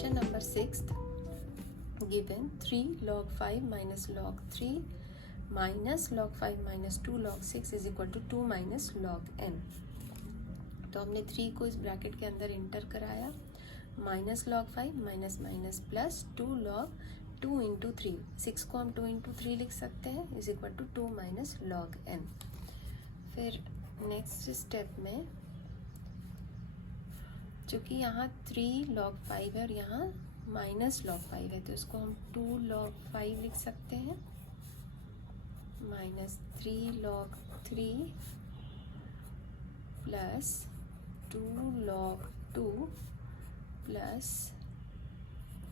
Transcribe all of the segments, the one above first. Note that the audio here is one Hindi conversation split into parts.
Question number 6. Given 3 log 5 minus log 3 minus log 5 minus 2 log 6 is equal to 2 minus log n. तो हमने 3 को इस ब्रैकेट के अंदर इंटर कराया, minus log 5 minus minus plus 2 log 2 into 3, 6 को हम 2 इंटू 3 लिख सकते हैं, is equal to 2 minus log n. फिर नेक्स्ट स्टेप में चूँकि यहाँ 3 log 5 है और यहाँ माइनस log 5 है, तो इसको हम 2 log 5 लिख सकते हैं, minus 3 log 3 plus 2 log 2 plus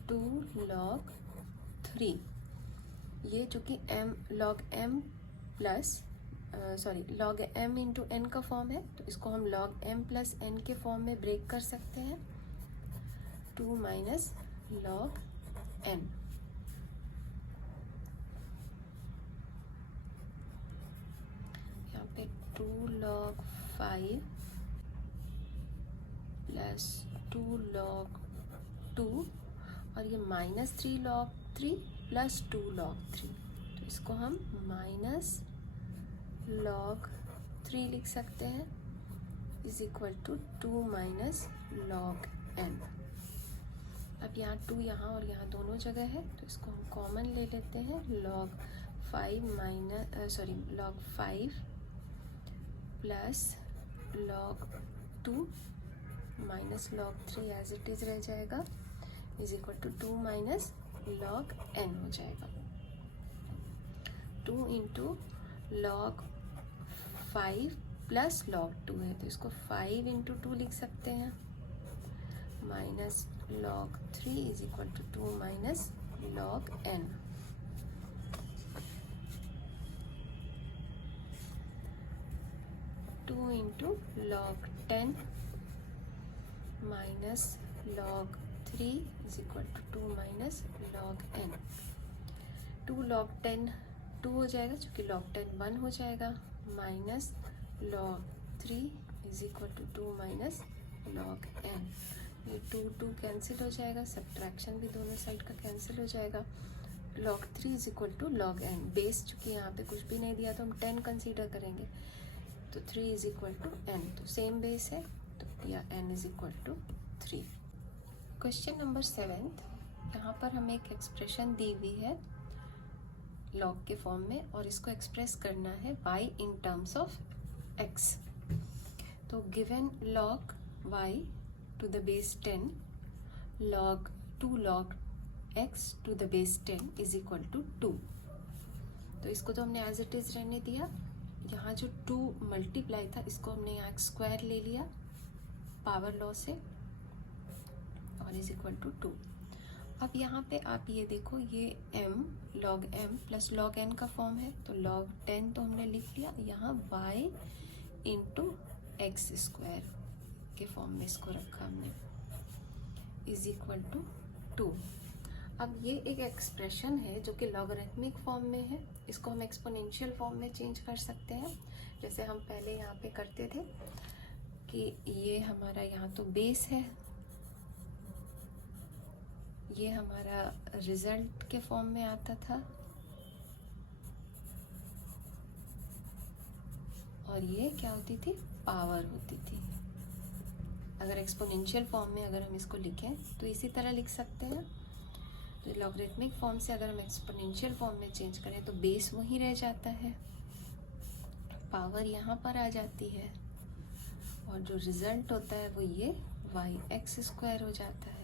2 log 3. ये चूँकि m log m plus log m into n का फॉर्म है, तो इसको हम log m प्लस n के फॉर्म में ब्रेक कर सकते हैं, 2 माइनस log n. यहाँ पे 2 log 5 प्लस 2 log 2 और ये माइनस 3 log 3 प्लस 2 log 3, तो इसको हम माइनस log 3 लिख सकते हैं, is equal to 2 minus log n. अब यहाँ 2 यहाँ और यहाँ दोनों जगह है, तो इसको हम कॉमन ले लेते हैं, log 5 log 5 plus log 2 minus log 3 as it is रह जाएगा, is equal to 2 minus log n हो जाएगा. 2 इंटू log 5 प्लस log 2 है, तो इसको 5 इंटू 2 लिख सकते हैं, minus log 3 is equal to 2 minus log n. Two into log 10 minus log 3 is equal to 2 minus log n. 2 log 10 2 हो जाएगा, चूँकि log 10 1 हो जाएगा, minus log 3 is equal to 2 minus log n. ये 2 कैंसिल हो जाएगा, सब्ट्रैक्शन भी दोनों साइड का कैंसिल हो जाएगा. log 3 is equal to log n. Base चूँकि यहाँ पे कुछ भी नहीं दिया तो हम 10 कंसीडर करेंगे, तो 3 इज इक्वल टू n, तो सेम बेस है, तो दिया n is equal to 3. Question number 7. यहाँ पर हमें एक एक्सप्रेशन दी हुई है लॉग के फॉर्म में और इसको एक्सप्रेस करना है y in terms of x. तो given log y to the base 10 log 2 log x to the base 10 is equal to 2. तो इसको तो हमने एज इट इज रहने दिया. यहाँ जो 2 मल्टीप्लाई था इसको हमने यहाँ स्क्वायर ले लिया पावर लॉ से और इज इक्वल टू 2. अब यहाँ पे आप ये देखो, ये m log m plus log n का फॉर्म है, तो log 10 तो हमने लिख लिया, यहाँ y इंटू एक्स स्क्वायर के फॉर्म में इसको रखा हमने, इज इक्वल टू 2. अब ये एक एक्सप्रेशन है जो कि लॉगरिथमिक फॉर्म में है, इसको हम एक्सपोनेंशियल फॉर्म में चेंज कर सकते हैं, जैसे हम पहले यहाँ पे करते थे कि ये हमारा यहाँ तो बेस है, ये हमारा रिजल्ट के फॉर्म में आता था और ये क्या होती थी, पावर होती थी. अगर एक्सपोनेंशियल फॉर्म में अगर हम इसको लिखें तो इसी तरह लिख सकते हैं. तो लॉगरिथमिक फॉर्म से अगर हम एक्सपोनेंशियल फॉर्म में चेंज करें तो बेस वही रह जाता है, पावर यहाँ पर आ जाती है और जो रिजल्ट होता है वो ये y(x) स्क्वायर हो जाता है.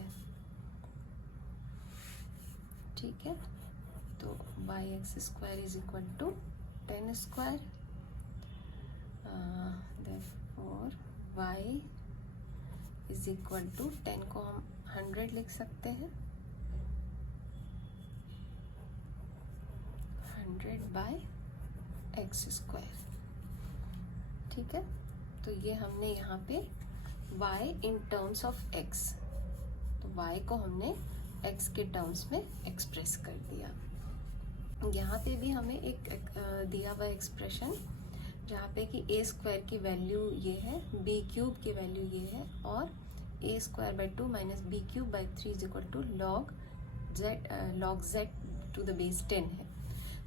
ठीक है, तो y(x) square is equal to 10 square, therefore y is equal to 10 को हम 100 लिख सकते हैं, 100 बाय x स्क्वायर. ठीक है, तो ये हमने यहाँ पे y in terms of x, तो y को हमने x के टर्म्स में एक्सप्रेस कर दिया. यहाँ पे भी हमें एक दिया हुआ एक्सप्रेशन जहाँ पे कि a स्क्वायर की वैल्यू ये है, b क्यूब की वैल्यू ये है और a square by 2 minus b cube by 3 is equal to log z to the base 10 है।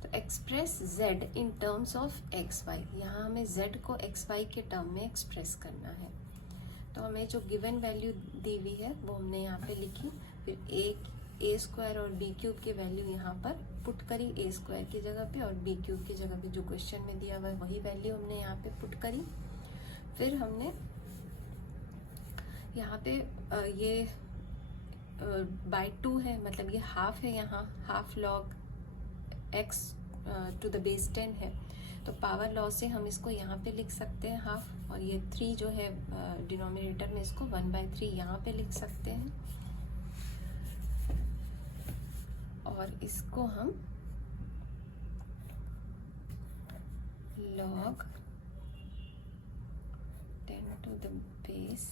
तो express z in terms of x y, यहाँ हमें z को एक्स वाई के टर्म में एक्सप्रेस करना है। तो हमें जो गिवन वैल्यू दी हुई है वो हमने यहाँ पे लिखी, फिर ए स्क्वायर और बी क्यूब की वैल्यू यहाँ पर पुट करी ए स्क्वायर की जगह पे, और बी क्यूब की जगह पे जो क्वेश्चन में दिया हुआ है वही वैल्यू हमने यहाँ पे पुट करी। फिर हमने यहाँ पे ये बाय 2 है, मतलब ये हाफ है, यहाँ half log x to the base 10 है, तो पावर लॉ से हम इसको यहाँ पे लिख सकते हैं हाफ, और ये 3 जो है डिनोमिनेटर में, इसको 1/3 यहाँ पे लिख सकते हैं, और इसको हम log 10 to the base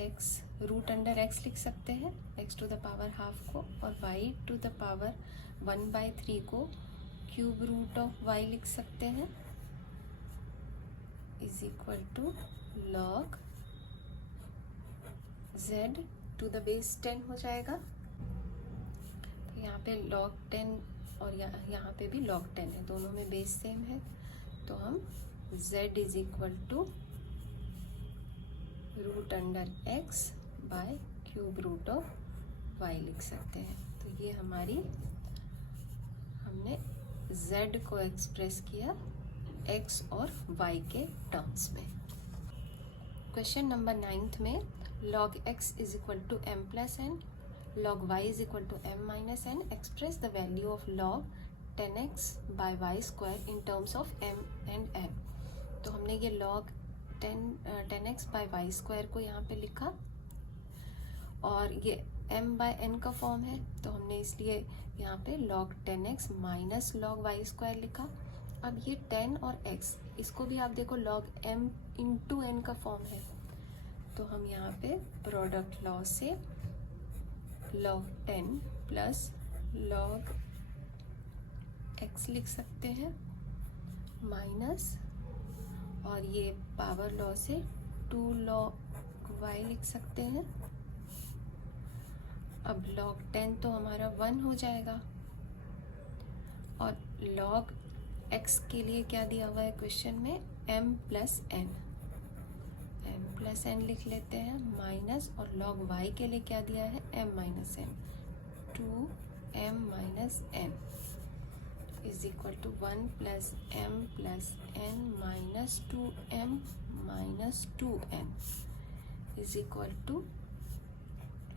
x root under x लिख सकते हैं, x to the power half को, और y टू द पावर 1/3 को क्यूब रूट ऑफ y लिख सकते हैं, is equal to log z to the base 10 हो जाएगा। तो यहाँ पे log 10 और यहाँ पे भी log 10 है, दोनों में बेस सेम है, तो हम z is equal to root under x by cube root of y लिख सकते हैं। तो ये हमारी, हमने z को एक्सप्रेस किया x और y के टर्म्स में। क्वेश्चन नंबर 9 में log x is equal to m plus n, log y is equal to m minus n, express the value of log 10x by y square in terms of m and n। तो हमने ये log 10x bye Y square को यहाँ पे लिखा, और ये m बाय n का फॉर्म है, तो हमने इसलिए यहाँ पे log 10x minus log y square लिखा। अब ये 10 और x, इसको भी आप देखो log m इंटू n का फॉर्म है, तो हम यहाँ पे प्रोडक्ट लॉ से log 10 प्लस log x लिख सकते हैं, माइनस, और ये पावर लॉ से 2 log y लिख सकते हैं। अब log 10 तो हमारा 1 हो जाएगा, और log x के लिए क्या दिया हुआ है क्वेश्चन में, m प्लस n लिख लेते हैं, माइनस, और log y के लिए क्या दिया है, m minus n, 2m minus n is equal to 1 plus m plus n minus 2m minus 2n is equal to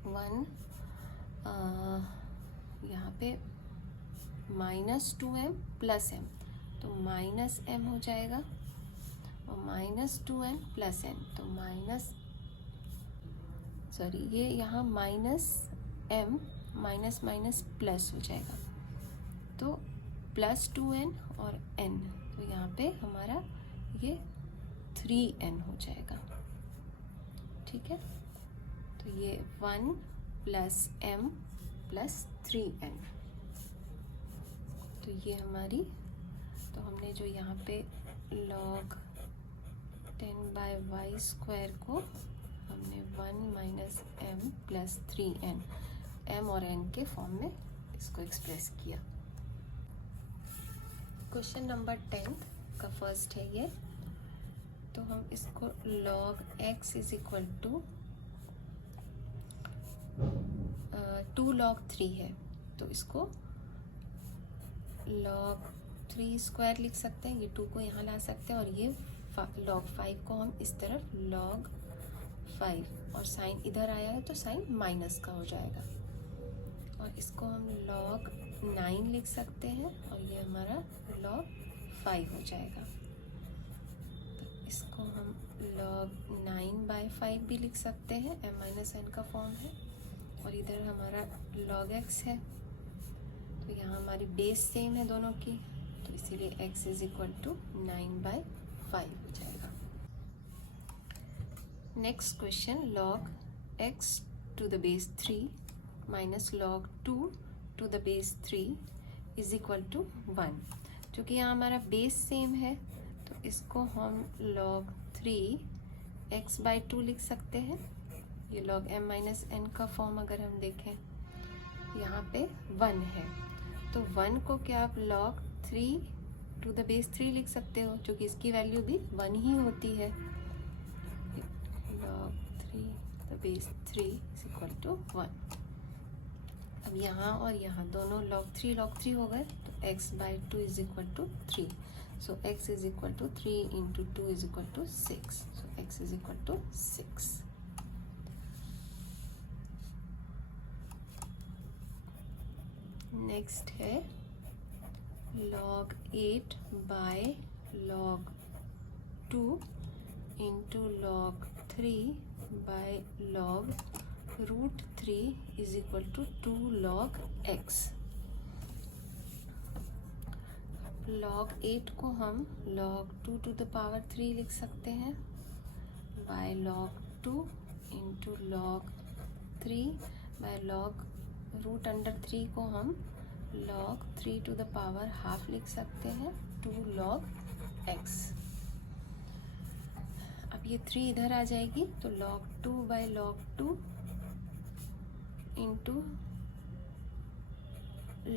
1, यहाँ पे माइनस 2m प्लस m, तो माइनस m हो जाएगा, और माइनस 2m प्लस n, तो ये यहाँ minus m minus minus plus हो जाएगा, तो प्लस 2n और n, तो यहाँ पे हमारा ये 3n हो जाएगा। ठीक है, तो ये 1 प्लस m प्लस 3n, तो ये हमारी, तो हमने जो यहाँ पे log 10 बाय वाई स्क्वायर को हमने 1 minus m plus 3n, m और n के फॉर्म में इसको एक्सप्रेस किया। क्वेश्चन नंबर 10 का फर्स्ट है ये, तो हम इसको log x is equal to 2 log 3 है, तो इसको log 3 स्क्वायर लिख सकते हैं, ये 2 को यहाँ ला सकते हैं, और ये log 5 को हम इस तरफ log 5, और साइन इधर आया है तो साइन माइनस का हो जाएगा, और इसको हम log 9 लिख सकते हैं, और ये हमारा log 5 हो जाएगा। तो इसको हम log 9 बाय 5 भी लिख सकते हैं, m माइनस n का फॉर्म है, और इधर हमारा log x है, तो यहाँ हमारी बेस सेम है दोनों की, तो इसीलिए x is equal to 9 by 5 हो जाएगा। Next question, log x to the base 3 minus log 2 to the base 3 is equal to 1। क्योंकि यहाँ हमारा बेस सेम है, तो इसको हम log 3 x बाई 2 लिख सकते हैं, ये log m माइनस n का फॉर्म अगर हम देखें, यहाँ पे 1 है, तो 1 को क्या आप log 3 टू द बेस 3 लिख सकते हो, क्योंकि इसकी वैल्यू भी 1 ही होती है। log 3 the base 3 is equal to 1। अब यहाँ और यहाँ दोनों log 3 हो गए, तो x by 2 is equal to 3। So x is equal to 3 into 2 is equal to 6। So x is equal to 6। Next है log 8 by log 2 into log 3 by log root 3 is equal to 2 log x। log 8 को हम log 2 टू द पावर 3 लिख सकते हैं, by log 2 into log 3 by log root under 3 को हम log 3 to the power half लिख सकते हैं, 2 log x। अब ये 3 इधर आ जाएगी, तो log 2 by log 2 into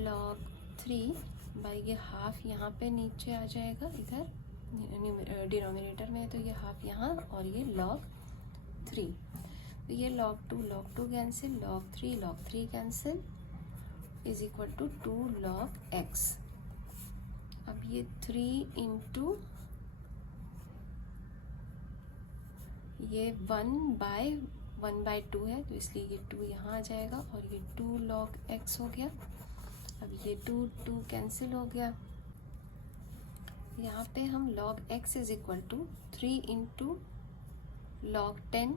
log 3 by ये हाफ यहाँ पे नीचे आ जाएगा, इधर डिनोमिनेटर में है, तो ये हाफ यहाँ और ये log 3, तो ये log 2 cancel, log 3 cancel is equal to 2 log x। अब ये 3 इंटू ये 1 बाय 2 है, तो इसलिए ये 2 यहाँ आ जाएगा और ये 2 log x हो गया। अब ये 2 कैंसिल हो गया। यहाँ पे हम log x is equal to 3 into log 10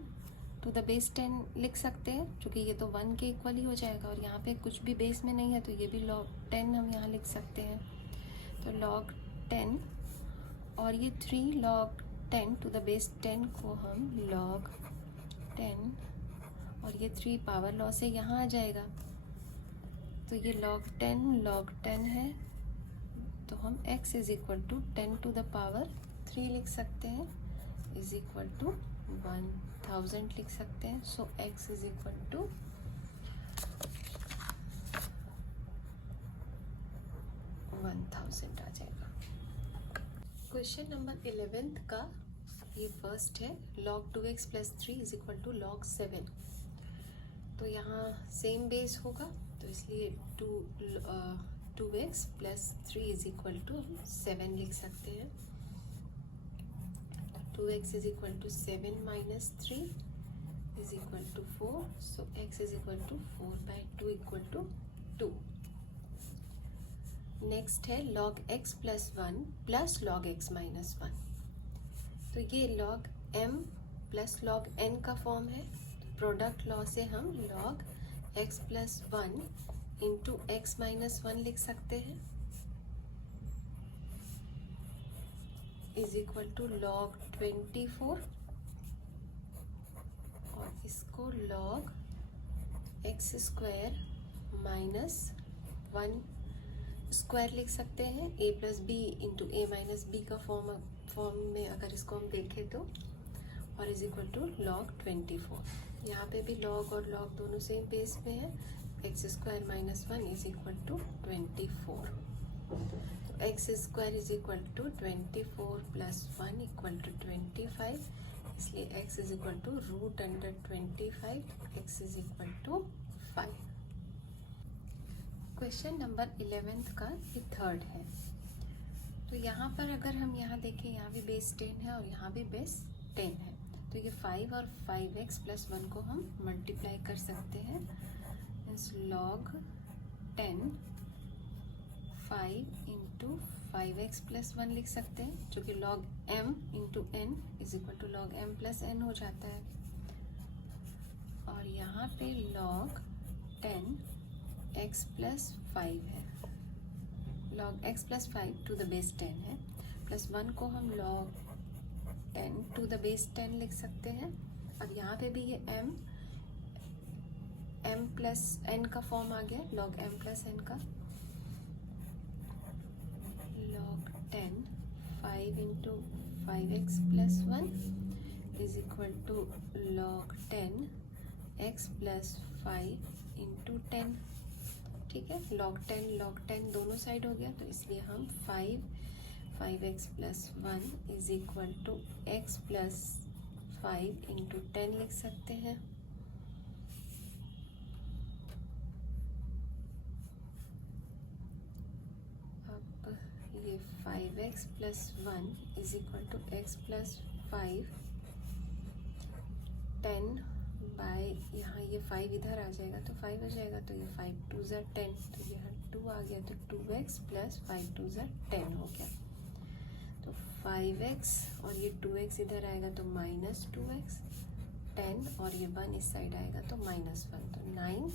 to the base 10 लिख सकते हैं, क्योंकि ये तो 1 के इक्वल ही हो जाएगा और यहाँ पे कुछ भी बेस में नहीं है, तो ये भी log 10 हम यहाँ लिख सकते हैं। तो log 10 और ये 3 log 10 टू द बेस 10 को हम log 10 और ये 3 पावर लॉ से यहाँ आ जाएगा, तो ये log 10 है, तो हम x is equal to 10 to the power 3 लिख सकते हैं, इज इक्वल टू 1000 लिख सकते हैं। सो x इज इक्वल टू 1000 आ जाएगा। क्वेश्चन नंबर 11 का ये फर्स्ट है, log 2x plus 3 is equal to log 7। तो यहाँ सेम बेस होगा, तो इसलिए 2x plus 3 is equal to 7 लिख सकते हैं। 2x is equal to 7 minus 3 is equal to 4, so x is equal to 4 by 2 equal to 2। Next है log x plus 1 plus log x minus 1। तो ये log m plus log n का फॉर्म है, प्रोडक्ट लॉ से हम log x plus 1 into x minus 1 लिख सकते हैं, इज इक्वल टू log 24 और इसको log x square minus 1 square लिख सकते हैं, a plus b into a minus b का फॉर्म में अगर इसको हम देखें तो, और इज इक्वल टू log 24। यहाँ पे भी log और log दोनों सेम बेस पे है, x square minus 1 is equal to 24। तो x square is equal to 24 plus 1 equal to 25, इसलिए x is equal to root under 25, x is equal to 5। Question number 11 का ये थर्ड है। तो यहाँ पर अगर हम यहाँ देखें, यहाँ भी बेस 10 है और यहाँ भी बेस 10 है, तो ये 5 और 5x प्लस 1 को हम मल्टीप्लाई कर सकते हैं, means log 10 5 into 5x plus 1 लिख सकते हैं, जो कि log m into n is equal to log m plus n हो जाता है। और यहाँ पे log 10 x प्लस 5 है, log x plus 5 to the base 10 है, प्लस 1 को हम log 10 टू द बेस 10 लिख सकते हैं। अब यहाँ पे भी ये m प्लस n का फॉर्म आ गया, log m प्लस n का, log 10 5 into 5x plus 1 is equal to log 10 x plus 5 into 10, ठीक है। log 10 दोनों साइड हो गया, तो इसलिए हम 5x plus 1 is equal to x plus 5 into 10 लिख सकते हैं। ये 5x plus 1 is equal to x plus 5 10 by, यहाँ ये 5 इधर आ जाएगा तो 5 हो जाएगा, तो ये 5 2 ज़ा 10, तो यहाँ 2 आ गया, तो 2x प्लस 5 2 ज़ा 10 हो गया। तो 5x और ये 2x इधर आएगा तो माइनस 2x, 10 और ये 1 इस साइड आएगा तो माइनस 1, तो 9,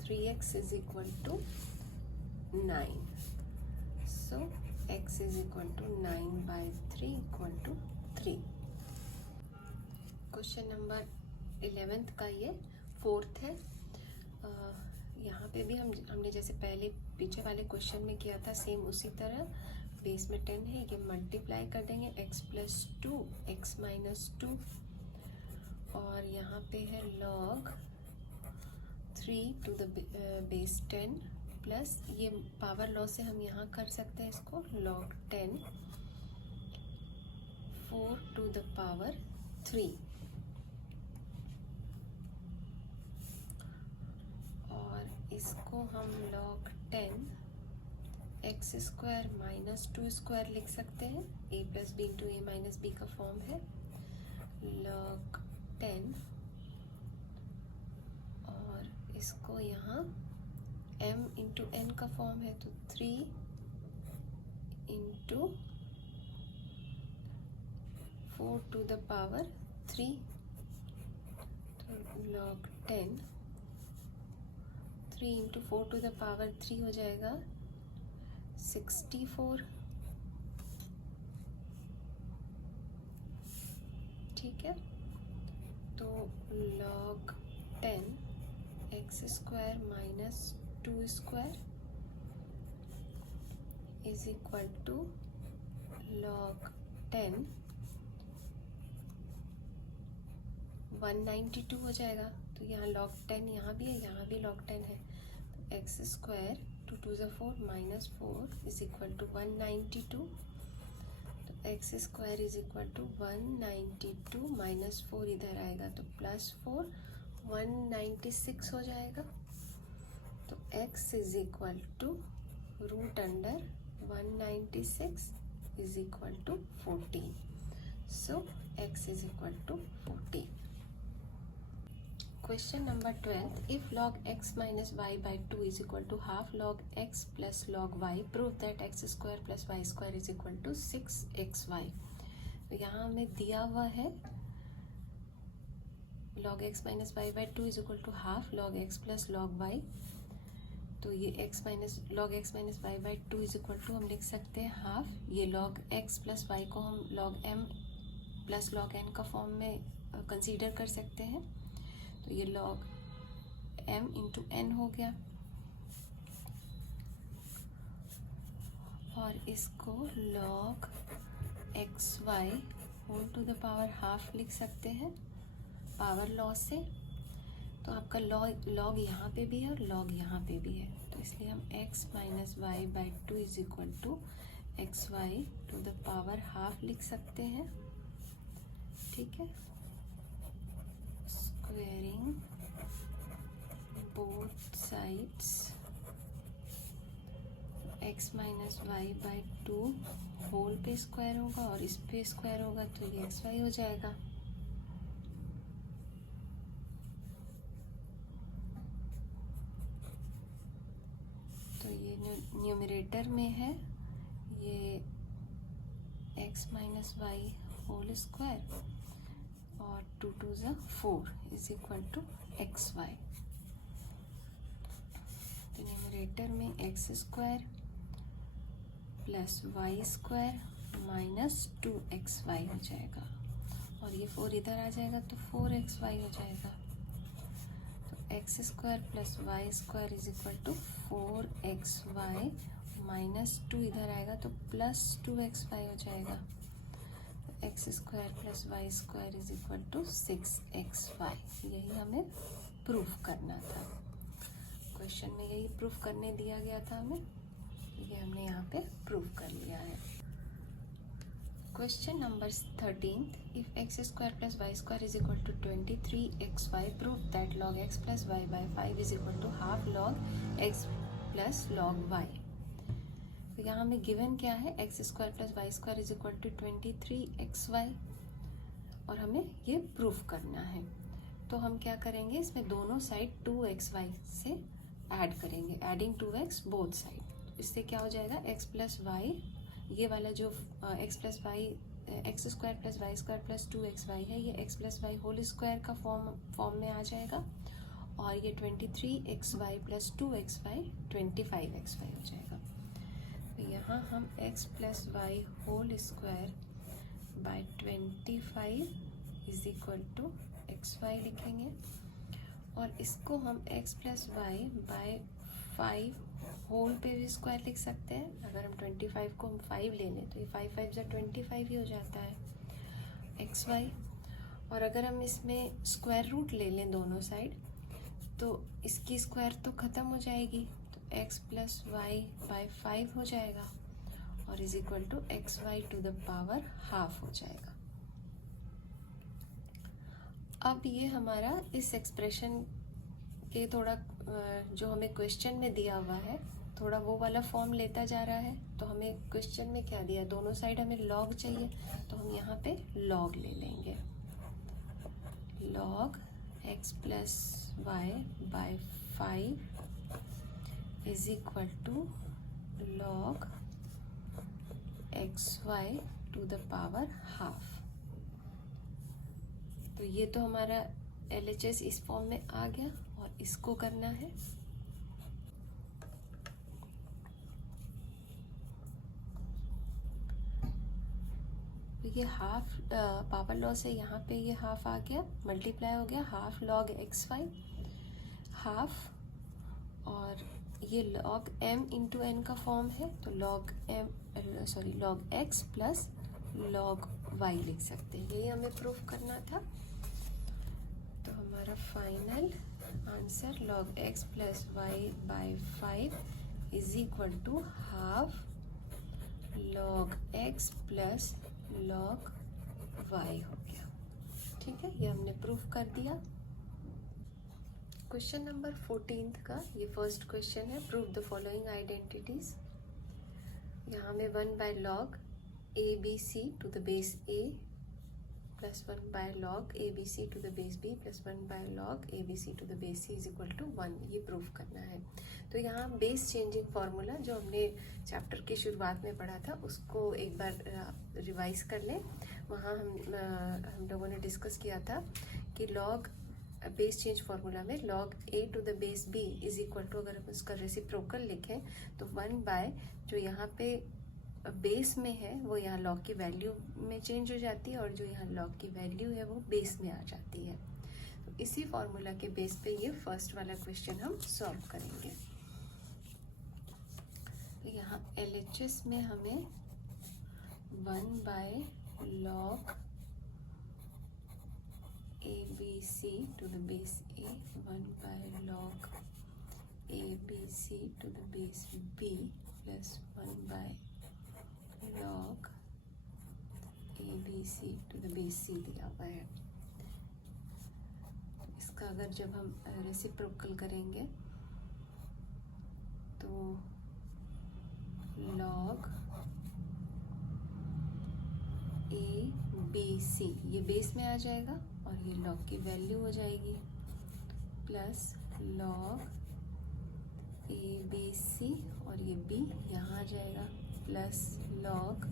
3x is equal to 9। So x is equal to 9/3 equal to 3। Question number 11th का ये 4th है। यहाँ पे भी हमने जैसे पहले पीछे वाले क्वेश्चन में किया था सेम उसी तरह, बेस में 10 है, ये मल्टीप्लाई कर देंगे x प्लस 2 x माइनस 2, और यहाँ पे है log 3 to the base 10 plus, ये पावर लॉ से हम यहाँ कर सकते हैं इसको, log 10 4 टू द पावर 3, और इसको हम log 10 x square minus 2 square लिख सकते हैं, a plus b into a minus b का फॉर्म है, log 10, और इसको यहाँ m इंटू n का फॉर्म है, तो 3 इंटू 4 टू द पावर 3, तो log 10 3 into 4 to the power 3 हो जाएगा 64, ठीक है। तो log 10 x square minus 2 square is equal to log 10 192 हो जाएगा, तो यहाँ log 10 यहाँ भी है, यहाँ भी log 10 है, तो x स्क्वायर 2 2 ज़ा 4 माइनस 4 इज इक्वल टू 192, तो x square is equal to 192 minus 4 इधर आएगा तो प्लस 4 196 हो जाएगा, तो x is equal to root under 196 is equal to 14, so x is equal to 14। Question number 12, if log x minus y by 2 is equal to half log x plus log y, prove that x square plus y square is equal to 6xy। तो यहाँ हमें दिया हुआ है log x minus y by 2 is equal to half log x plus log y, तो ये log x minus y by 2 is equal to हम लिख सकते हैं हाफ, ये log x plus y को हम log m plus log n का फॉर्म में कंसीडर कर सकते हैं, तो ये log m इंटू n हो गया, और इसको log xy whole to the power half लिख सकते हैं पावर लॉ से, तो आपका log यहाँ पे भी है और log यहाँ पे भी है, तो इसलिए हम x minus y by 2 is equal to x y to the power half लिख सकते हैं, ठीक है। Squaring both sides, x minus y by 2 whole पे स्क्वायर होगा और इस पे स्क्वायर होगा, तो ये एक्स वाई हो जाएगा। तो ये न्यूमरेटर में है ये x minus y whole square और 2 2 ज़ा 4 is equal to x y, तो न्यूमरेटर में x square plus y square minus 2xy हो जाएगा, और ये 4 इधर आ जाएगा तो 4xy हो जाएगा, तो x square plus y square is equal to 4xy minus 2 इधर आएगा तो प्लस 2xy हो जाएगा, तो x square plus y square is equal to 6xy, यही हमें प्रूफ करना था। क्वेश्चन में यही प्रूफ करने दिया गया था हमें, ये हमने यहाँ पे प्रूफ कर लिया है। Question number 13, if x square plus y square is equal to 23xy, prove that log x plus y by 5 is equal to half log x plus log y। तो यहाँ हमें गिवन क्या है, x square plus y square is equal to 23xy और हमें ये प्रूफ करना है। तो हम क्या करेंगे, इसमें दोनों साइड 2xy से ऐड करेंगे, एडिंग 2x बोथ साइड। इससे क्या हो जाएगा, x प्लस वाई, ये वाला जो x plus y, x square plus y square plus 2xy है, ये x plus y whole square का फॉर्म में आ जाएगा और ये 23xy प्लस 2xy 25xy हो जाएगा। तो यहाँ हम x plus y whole square by 25 is equal to xy लिखेंगे और इसको हम x plus y by 5 whole पे भी स्क्वायर लिख सकते हैं। अगर हम 25 को हम 5 ले लें तो ये 5 5 जा 25 ही हो जाता है xy। और अगर हम इसमें स्क्वायर रूट ले लें दोनों साइड तो इसकी स्क्वायर तो ख़त्म हो जाएगी, तो x प्लस वाई बाय 5 हो जाएगा और is equal to xy to the power half हो जाएगा। अब ये हमारा इस एक्सप्रेशन के थोड़ा जो हमें क्वेश्चन में दिया हुआ है थोड़ा वो वाला फॉर्म लेता जा रहा है। तो हमें क्वेश्चन में क्या दिया, दोनों साइड हमें लॉग चाहिए, तो हम यहाँ पे लॉग ले लेंगे। Log x plus y by 5 is equal to log xy to the power half. तो ये तो हमारा LHS इस फॉर्म में आ गया और इसको करना है। तो ये हाफ पावर लॉ से यहाँ पे ये हाफ आ गया, मल्टीप्लाई हो गया, हाफ लॉग xy हाफ और ये लॉग m इंटू n का फॉर्म है, तो log x plus log y लिख सकते हैं। यही हमें प्रूफ करना था। तो हमारा final answer log x plus y by 5 is equal to half log x plus log y हो गया। ठीक है, ये हमने प्रूफ कर दिया। क्वेश्चन नंबर 14 का ये फर्स्ट क्वेश्चन है, प्रूव द फॉलोइंग आइडेंटिटीज। यहाँ में 1 by log ABC to the base A plus 1 by log ABC to the base B plus 1 by log ABC to the base C is equal to 1, ये प्रूफ करना है। तो यहाँ बेस चेंजिंग फार्मूला जो हमने चैप्टर के शुरुआत में पढ़ा था उसको एक बार रिवाइज कर लें। वहाँ हम लोगों ने डिस्कस किया था कि लॉग बेस चेंज फार्मूला में log A to the base B is equal to, अगर हम उसका रेसिप्रोकल लिखें तो 1 बाय जो यहाँ पे बेस में है वो यहाँ लॉग की वैल्यू में चेंज हो जाती है और जो यहाँ लॉग की वैल्यू है वो बेस में आ जाती है। तो इसी फॉर्मूला के बेस पे ये फर्स्ट वाला क्वेश्चन हम सॉल्व करेंगे। यहाँ LHS में हमें 1 by log ABC to the base A, 1 by log ABC to the base B plus 1 by log ABC to the base C दिया हुआ है। इसका अगर जब हम रेसिप्रोकल करेंगे तो लॉग ABC ये बेस में आ जाएगा और ये लॉग की वैल्यू हो जाएगी प्लस लॉग ABC और ये B यहाँ आ जाएगा प्लस लॉग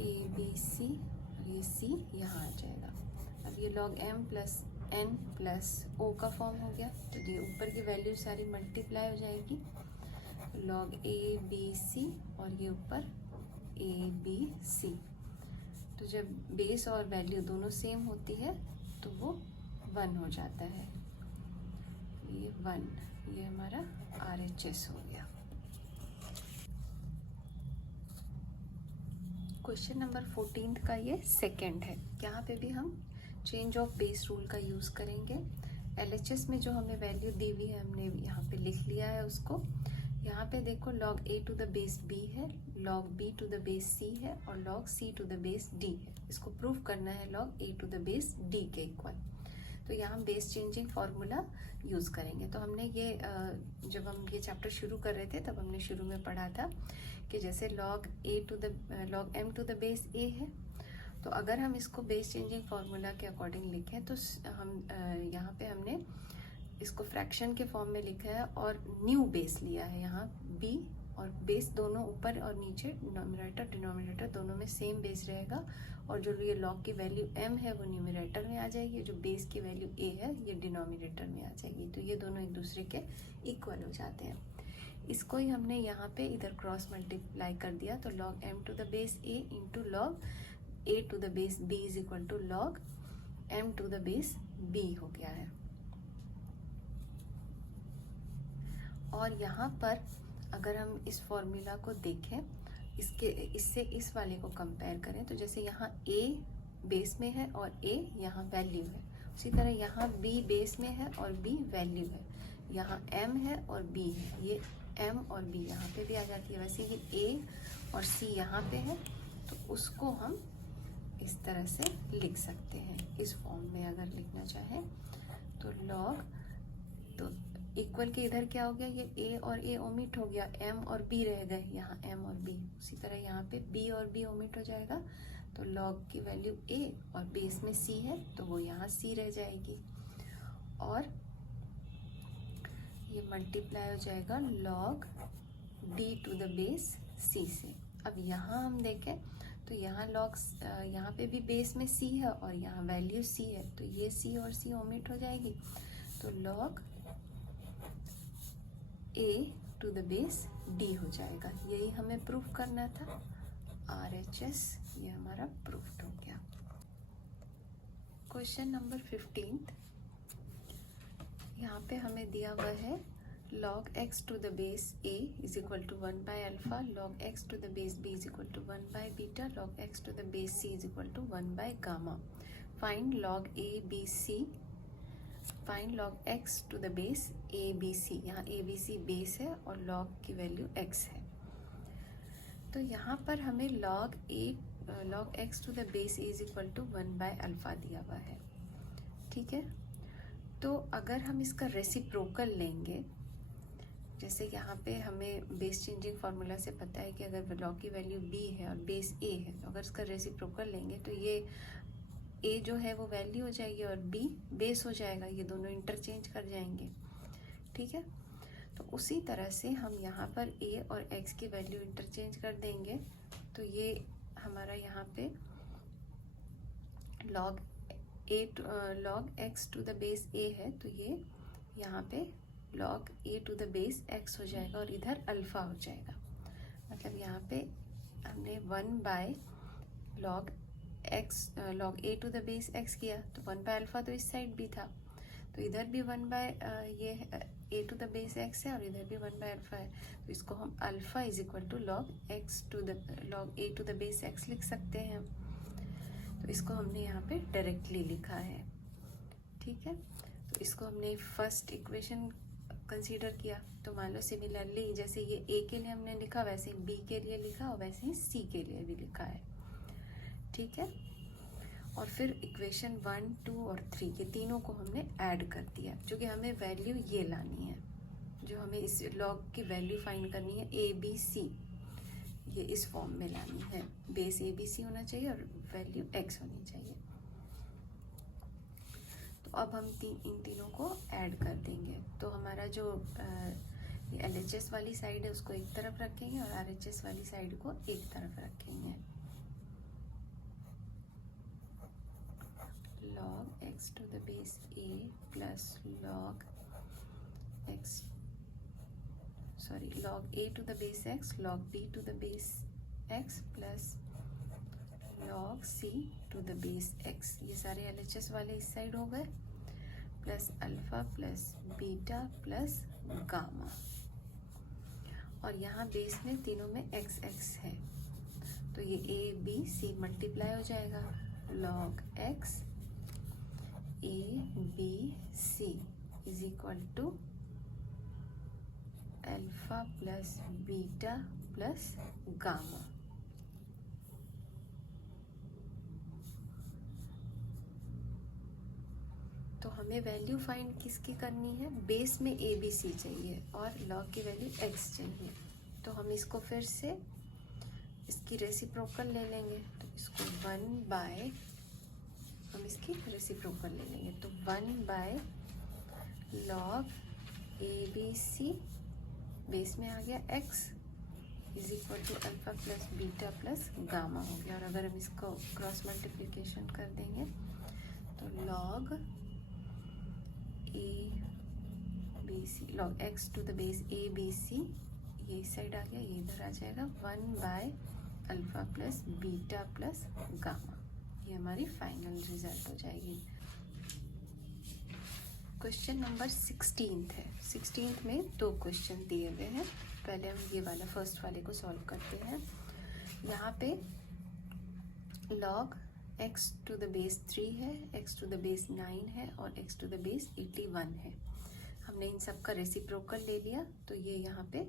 ABC और ये C यहाँ आ जाएगा। अब ये log M plus N plus O का फॉर्म हो गया, तो ये ऊपर की वैल्यू सारी मल्टीप्लाई हो जाएगी, लॉग ABC और ये ऊपर ABC। तो जब बेस और वैल्यू दोनों सेम होती है तो वो 1 हो जाता है, ये 1, ये हमारा RHS हो गया। क्वेश्चन नंबर 14 का ये सेकंड है। यहाँ पे भी हम चेंज ऑफ बेस रूल का यूज़ करेंगे। LHS में जो हमें वैल्यू दी हुई है हमने यहाँ पे लिख लिया है उसको। यहाँ पे देखो log a to the base b है, log b to the base c है और log c to the base d है। इसको प्रूव करना है log a to the base d के इक्वल। तो यहाँ बेस चेंजिंग फॉर्मूला यूज़ करेंगे। तो हमने ये जब हम ये चैप्टर शुरू कर रहे थे तब हमने शुरू में पढ़ा था कि जैसे log m to the base a है, तो अगर हम इसको बेस चेंजिंग फार्मूला के अकॉर्डिंग लिखें तो हम यहाँ पे हमने इसको फ्रैक्शन के फॉर्म में लिखा है और न्यू बेस लिया है। यहाँ b और बेस दोनों ऊपर और नीचे, न्यूमरेटर डिनोमिनेटर दोनों में सेम बेस रहेगा, और जो ये log की वैल्यू m है वो न्यूमरेटर में आ जाएगी, जो बेस की वैल्यू a है ये डिनोमिनेटर में आ जाएगी। तो ये दोनों एक दूसरे के इक्वल हो जाते हैं। इसको ही हमने यहाँ पे इधर क्रॉस मल्टीप्लाई कर दिया, तो log m to the base a into log a to the base b is equal to log m to the base b हो गया है। और यहाँ पर अगर हम इस फॉर्मूला को देखें, इससे इस वाले को कंपेयर करें, तो जैसे यहाँ a बेस में है और a यहाँ वैल्यू है, उसी तरह यहाँ b बेस में है और b वैल्यू है, यहाँ m है और b है, ये m और b यहाँ पे भी आ जाती है। वैसे ये a और c यहाँ पे है, तो उसको हम इस तरह से लिख सकते हैं। इस फॉर्म में अगर लिखना चाहें तो log, तो इक्वल के इधर क्या हो गया, ये a और a ओमिट हो गया, m और b रह गए, यहाँ m और b। उसी तरह यहाँ पे b और b ओमिट हो जाएगा, तो log की वैल्यू a और बेस में c है तो वो यहाँ c रह जाएगी, और ये मल्टीप्लाई हो जाएगा log d to the base c से। अब यहाँ हम देखें तो यहाँ यहाँ पे भी बेस में c है और यहाँ वैल्यू c है, तो ये c और c ओमिट हो जाएगी, तो log a to the base d हो जाएगा। यही हमें प्रूफ करना था, RHS ये हमारा प्रूफ हो गया। क्वेश्चन नंबर 15, यहाँ पे हमें दिया हुआ है log x to the base a is equal to 1 by alpha, log x to the base b is equal to 1 by beta, log x to the base c is equal to 1 by gamma. Find log a b c, find log x to the base a b c। यहाँ a b c बेस है और log की वैल्यू x है, तो यहाँ पर हमें log x to the base a is equal to 1 by alpha दिया हुआ है। ठीक है, तो अगर हम इसका रेसिप्रोकल लेंगे, जैसे यहाँ पे हमें बेस चेंजिंग फार्मूला से पता है कि अगर log की वैल्यू b है और बेस a है, तो अगर इसका रेसिप्रोकल लेंगे तो ये a जो है वो वैल्यू हो जाएगी और b बेस हो जाएगा, ये दोनों इंटरचेंज कर जाएंगे। ठीक है, तो उसी तरह से हम यहाँ पर a और x की वैल्यू इंटरचेंज कर देंगे, तो ये हमारा यहाँ पे log x to the base a है, तो ये यहाँ पे log a to the base x हो जाएगा और इधर अल्फा हो जाएगा। मतलब यहाँ पे हमने 1 by log a to the base x किया, तो 1 बाय अल्फा तो इस साइड भी था, तो इधर भी 1 बाय ये a to the base x है और इधर भी 1 बाय अल्फा है, तो इसको हम alpha is equal to log a to the base x लिख सकते हैं। तो इसको हमने यहाँ पे डायरेक्टली लिखा है। ठीक है, तो इसको हमने फर्स्ट इक्वेशन कंसीडर किया, तो मान लो सिमिलरली जैसे ये a के लिए हमने लिखा वैसे ही b के लिए लिखा और वैसे ही c के लिए भी लिखा है। ठीक है, और फिर इक्वेशन 1, 2 और 3 के तीनों को हमने ऐड कर दिया, जो कि हमें वैल्यू ये लानी है, जो हमें इस log की वैल्यू फाइंड करनी है a b c, ये इस फॉर्म में लानी है। बेस a b c होना चाहिए और वैल्यू x होनी चाहिए। तो अब हम इन तीनों को ऐड कर देंगे, तो हमारा जो LHS वाली साइड है उसको एक तरफ रखेंगे और RHS वाली साइड को एक तरफ रखेंगे। log x to the base a plus log a to the base x, log b to the base x plus log c to the base x, ये सारे LHS वाले इस साइड हो गए, plus alpha plus beta plus gamma, और यहाँ बेस में तीनों में x है, तो ये a b c मल्टीप्लाई हो जाएगा, log x ABC is equal to alpha plus beta plus gamma. तो हमें वैल्यू फाइंड किसकी करनी है, बेस में ABC चाहिए और लॉग की वैल्यू x चाहिए। तो हम इसको फिर से इसकी रेसिप्रोकल ले लेंगे, तो इसको 1 बाय, हम इसकी रेसिप्रोकल ले लेंगे, तो 1 बाय लॉग ABC बेस में आ गया x is equal to alpha plus beta plus gamma हो गया। और अगर हम इसको क्रॉस मल्टीप्लिकेशन कर देंगे तो log ABC log x to the base ABC, ये इस साइड आ गया, ये इधर आ जाएगा, 1 by alpha plus beta plus gamma. ये हमारी फाइनल रिजल्ट हो जाएगी। क्वेश्चन नंबर 16 है। 16 में 2 क्वेश्चन दिए हुए हैं। पहले हम ये वाला फर्स्ट वाले को सॉल्व करते हैं। यहाँ पे log x to the base 3 है, x टू द बेस 9 है और x टू द बेस 81 है। हमने इन सब का रेसिप्रोकल ले लिया, तो ये यहाँ पे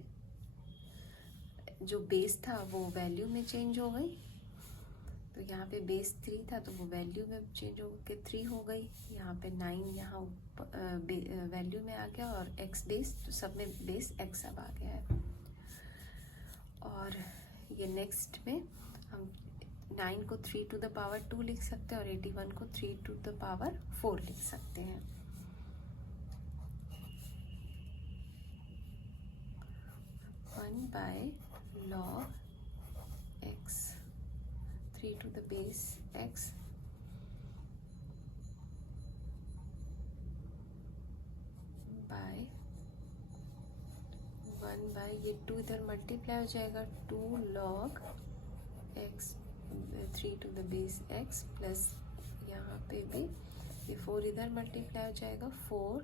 जो बेस था वो वैल्यू में चेंज हो गई, तो यहाँ पे बेस 3 था तो वो वैल्यू में चेंज हो के 3 हो गई। यहाँ पे 9 यहाँ वैल्यू में आ गया और x बेस, तो सब में बेस x अब आ गया है। और ये नेक्स्ट में हम 9 को 3 टू द पावर 2 लिख सकते हैं और 81 को 3 टू द पावर 4 लिख सकते हैं। One by log x 3 to the base x by 1 by, ये 2 इधर मल्टीप्लाई हो जाएगा, 2 log x 3 to the base x plus यहाँ पे भी ये 4 इधर मल्टीप्लाई हो जाएगा, 4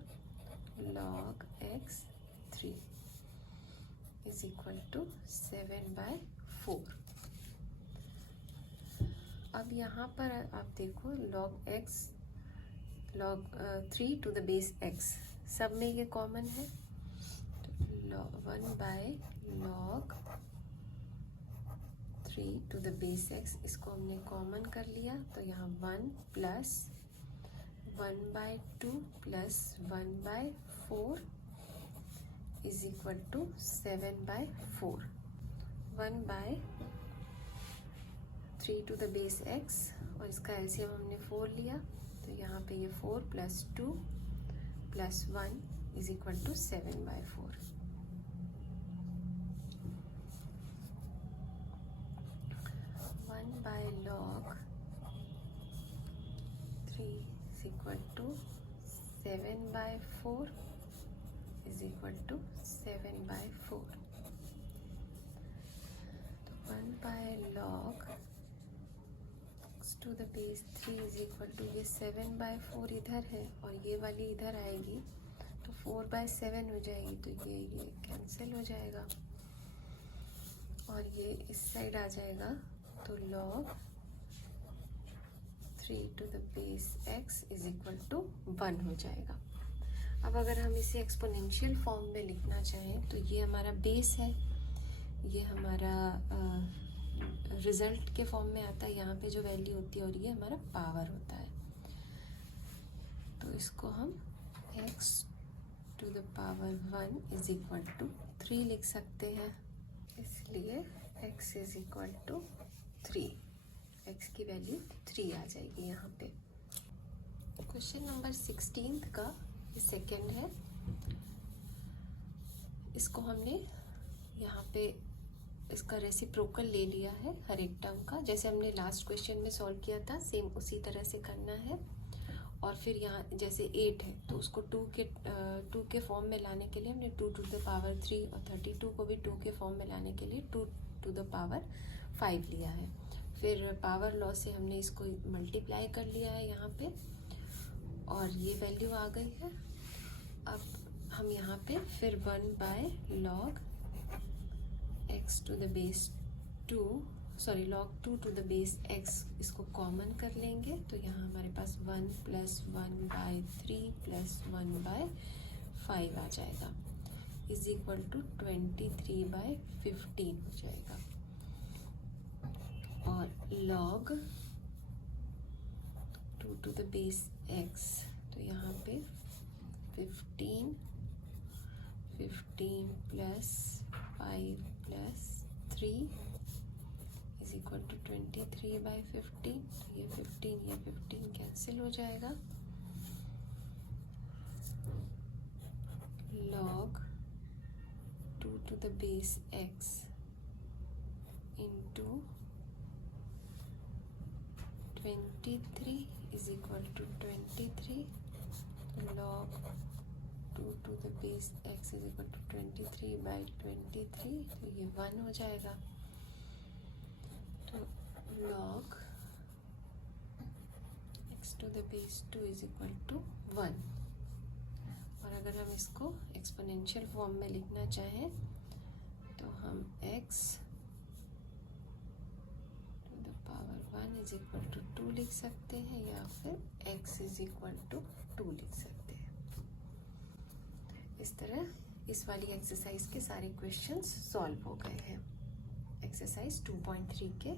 log x 3 is equal to 7 by 4। अब यहाँ पर आप देखो log x log 3 to the base x सब में ये कॉमन है, तो 1 by log 3 to the base x, इसको हमने कॉमन कर लिया, तो यहाँ 1 plus 1 by 2 plus 1 by 4 is equal to 7 by 4। 1 by 3 to the base x और इसका एलसीएम हमने 4 लिया, तो यहाँ पे ये 4 plus 2 plus 1 is equal to 7 by 4। By log 3 is equal to 7 by 4 is equal to 7 by 4। तो 1 by log to the base 3 is equal to, ये 7 बाय 4 इधर है और ये वाली इधर आएगी, तो 4 बाय 7 हो जाएगी, तो ये कैंसिल हो जाएगा और ये इस साइड आ जाएगा, तो log 3 to the base x is equal to 1 हो जाएगा। अब अगर हम इसे एक्सपोनेंशियल फॉर्म में लिखना चाहें तो ये हमारा बेस है, ये हमारा रिजल्ट के फॉर्म में आता है, यहाँ पे जो वैल्यू होती है, और ये हमारा पावर होता है, तो इसको हम x to the power 1 is equal to 3 लिख सकते हैं, इसलिए x is equal to 3, x की वैल्यू 3 आ जाएगी यहाँ पे। क्वेश्चन नंबर 16 का ये सेकेंड है, इसको हमने यहाँ पे इसका रेसिप्रोकल ले लिया है हर एक टर्म का, जैसे हमने लास्ट क्वेश्चन में सॉल्व किया था सेम उसी तरह से करना है। और फिर यहाँ जैसे 8 है तो उसको 2 के फॉर्म में लाने के लिए हमने 2 टू द पावर 3 और 32 को भी 2 के फॉर्म में लाने के लिए 2 टू द पावर 5 लिया है। फिर पावर लॉ से हमने इसको मल्टीप्लाई कर लिया है यहाँ पे और ये वैल्यू आ गई है। अब हम यहाँ पे फिर 1 by log x to the base 2 sorry log 2 to the base x इसको कॉमन कर लेंगे तो यहाँ हमारे पास 1 प्लस 1/3 प्लस 1/5 आ जाएगा इज इक्वल टू 23/15 हो जाएगा। और log 2 to the base x तो यहाँ पे 15 plus 5 plus 3 is equal to 23/15। ये 15 कैंसिल हो जाएगा। log 2 to the base x into 23 is equal to 23। log 2 to the base x is equal to 23/23 तो ये 1 हो जाएगा। तो log x to the base 2 is equal to 1। और अगर हम इसको एक्सपोनेंशियल फॉर्म में लिखना चाहें तो हम x to the power 1 is equal to 2 लिख सकते हैं या फिर x इज इक्वल टू 2 लिख सकते हैं। इस तरह इस वाली एक्सरसाइज के सारे क्वेश्चंस सॉल्व हो गए हैं। एक्सरसाइज 2.3 के